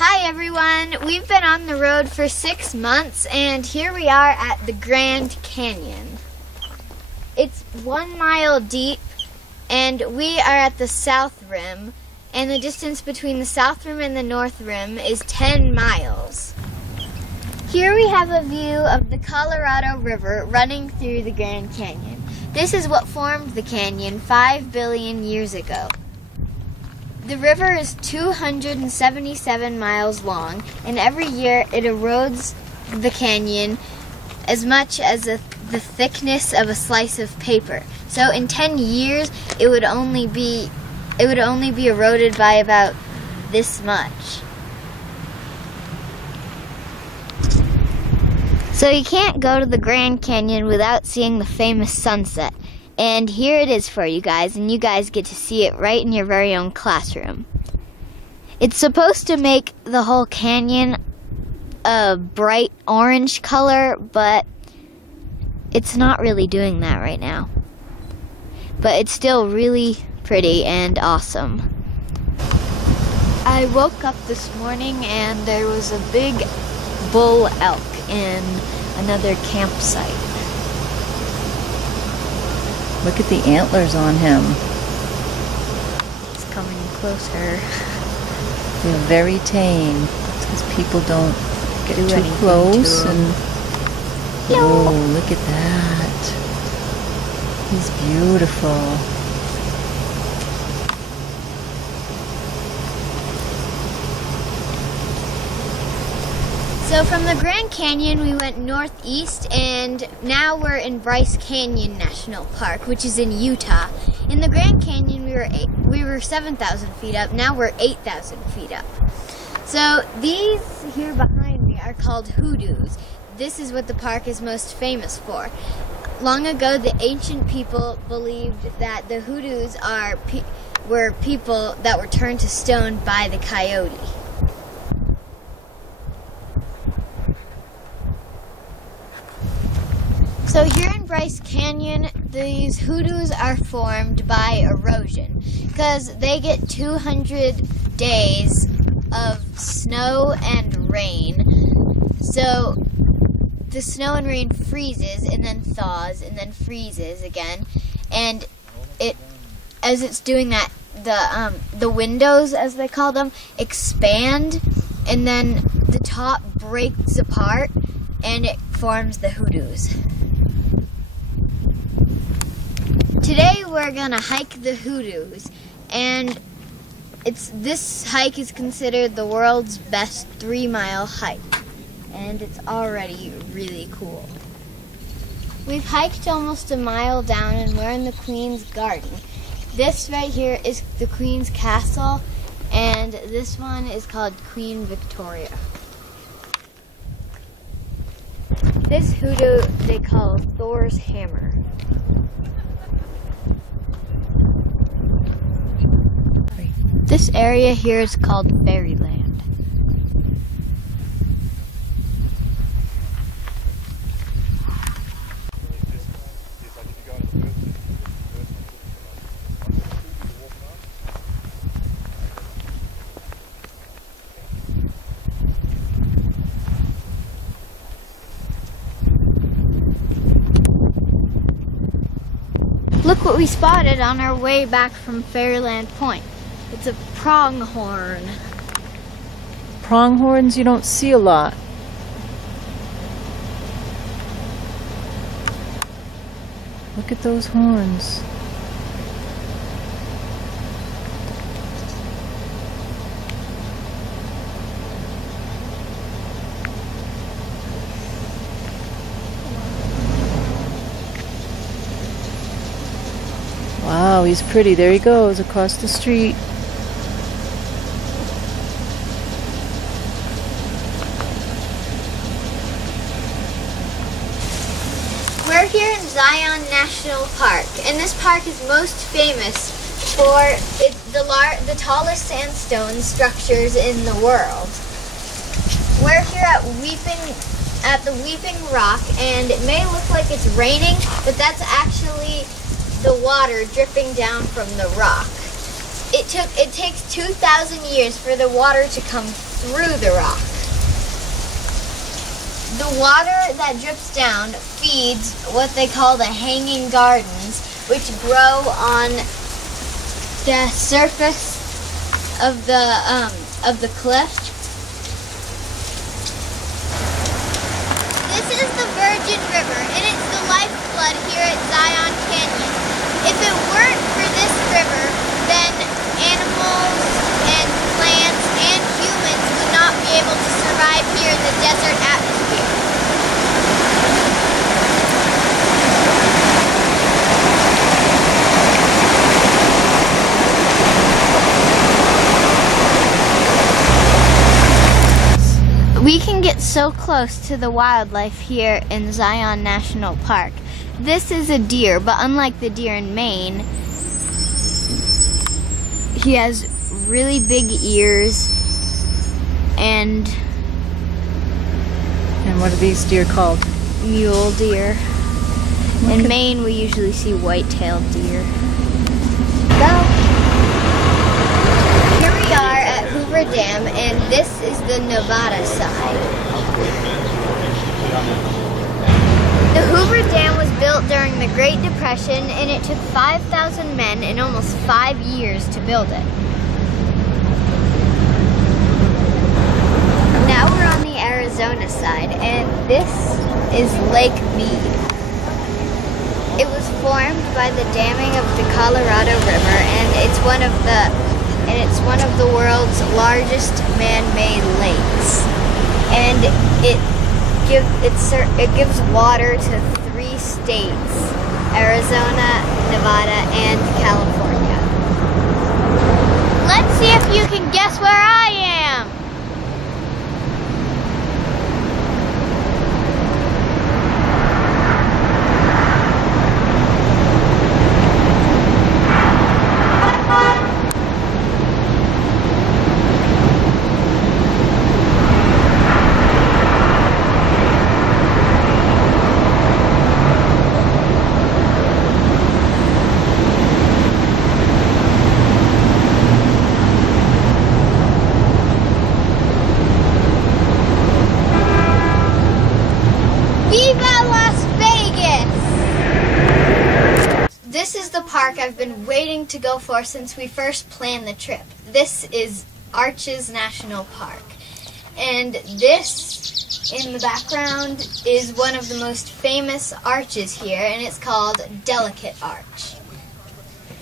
Hi everyone, we've been on the road for 6 months and here we are at the Grand Canyon. It's 1 mile deep and we are at the south rim, and the distance between the south rim and the north rim is 10 miles. Here we have a view of the Colorado River running through the Grand Canyon. This is what formed the canyon 5 billion years ago. The river is 277 miles long, and every year it erodes the canyon as much as the thickness of a slice of paper. So in 10 years, it would only be eroded by about this much. So you can't go to the Grand Canyon without seeing the famous sunset. And here it is for you guys, and you guys get to see it right in your very own classroom. It's supposed to make the whole canyon a bright orange color, but it's not really doing that right now. But it's still really pretty and awesome. I woke up this morning and there was a big bull elk in another campsite. Look at the antlers on him. It's coming closer. They're very tame. It's because people don't get too close. Oh, look at that. He's beautiful. So from the Grand Canyon, we went northeast, and now we're in Bryce Canyon National Park, which is in Utah. In the Grand Canyon, we were 7,000 feet up. Now we're 8,000 feet up. So these here behind me are called hoodoos. This is what the park is most famous for. Long ago, the ancient people believed that the hoodoos were people that were turned to stone by the coyote. So here in Bryce Canyon, these hoodoos are formed by erosion because they get 200 days of snow and rain. So the snow and rain freezes and then thaws and then freezes again, and as it's doing that, the windows, as they call them, expand, and then the top breaks apart and it forms the hoodoos. Today we're gonna hike the hoodoos, and this hike is considered the world's best 3-mile hike, and it's already really cool. We've hiked almost a mile down and we're in the Queen's Garden. This right here is the Queen's Castle, and this one is called Queen Victoria. This hoodoo they call Thor's Hammer. This area here is called Fairyland. Look what we spotted on our way back from Fairyland Point. It's a pronghorn. Pronghorns you don't see a lot. Look at those horns. Wow, he's pretty. There he goes across the street. We're here in Zion National Park, and this park is most famous for the tallest sandstone structures in the world. We're here at the Weeping Rock, and it may look like it's raining, but that's actually the water dripping down from the rock. It takes 2,000 years for the water to come through the rock. The water that drips down feeds what they call the hanging gardens, which grow on the surface of the cliff. This is the Virgin River, and it's the lifeblood here at Zion Canyon. If it weren't for this river, then animals and plants and humans would not be able to survive here in the desert atmosphere. We can get so close to the wildlife here in Zion National Park. This is a deer, but unlike the deer in Maine, he has really big ears and what are these deer called? Mule deer. In Maine, we usually see white-tailed deer. Go! Here we are at Hoover Dam, and this is the Nevada side. The Hoover Dam was built during the Great Depression, and it took 5,000 men and almost 5 years to build it. Now we're on the Arizona side, and this is Lake Mead. It was formed by the damming of the Colorado River, and it's one of the world's largest man-made lakes. And it gives water to 3 states: Arizona, Nevada, and California. Let's see if you can guess where I am. This is the park I've been waiting to go for since we first planned the trip. This is Arches National Park. And this, in the background, is one of the most famous arches here, and it's called Delicate Arch.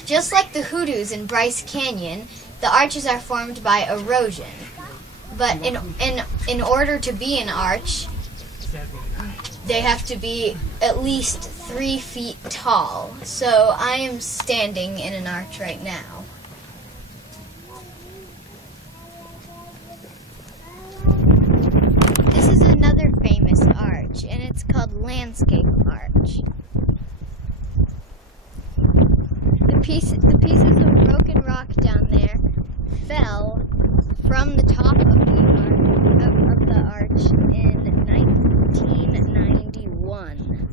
Just like the hoodoos in Bryce Canyon, the arches are formed by erosion. But in order to be an arch, they have to be at least 3 feet tall. So I am standing in an arch right now. This is another famous arch, and it's called Landscape Arch. The pieces of broken rock down there fell from the top of the arch in 1991.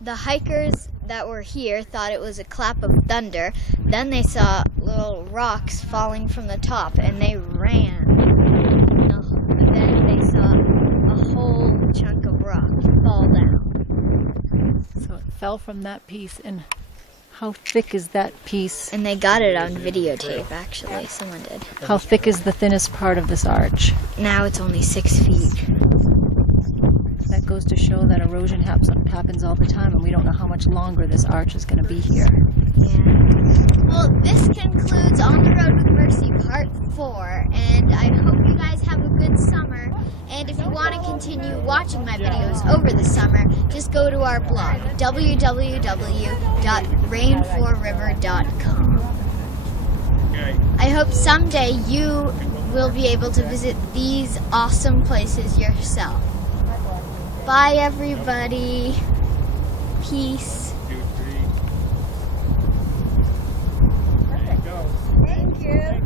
The hikers that were here thought it was a clap of thunder. Then they saw little rocks falling from the top, and they ran. And then they saw a whole chunk of rock fall down. So it fell from that piece, and how thick is that piece? And they got it on videotape, actually. Someone did. How thick is the thinnest part of this arch? Now it's only 6 feet. That goes to show that erosion happens all the time, and we don't know how much longer this arch is going to be here. Yeah. Well, this concludes On the Road with Mercy Part 4, and I hope you guys have a good summer. And if you want to continue watching my videos over the summer, just go to our blog, www.rain4river.com. I hope someday you will be able to visit these awesome places yourself. Bye, everybody. Peace. 2, 3. Thank you.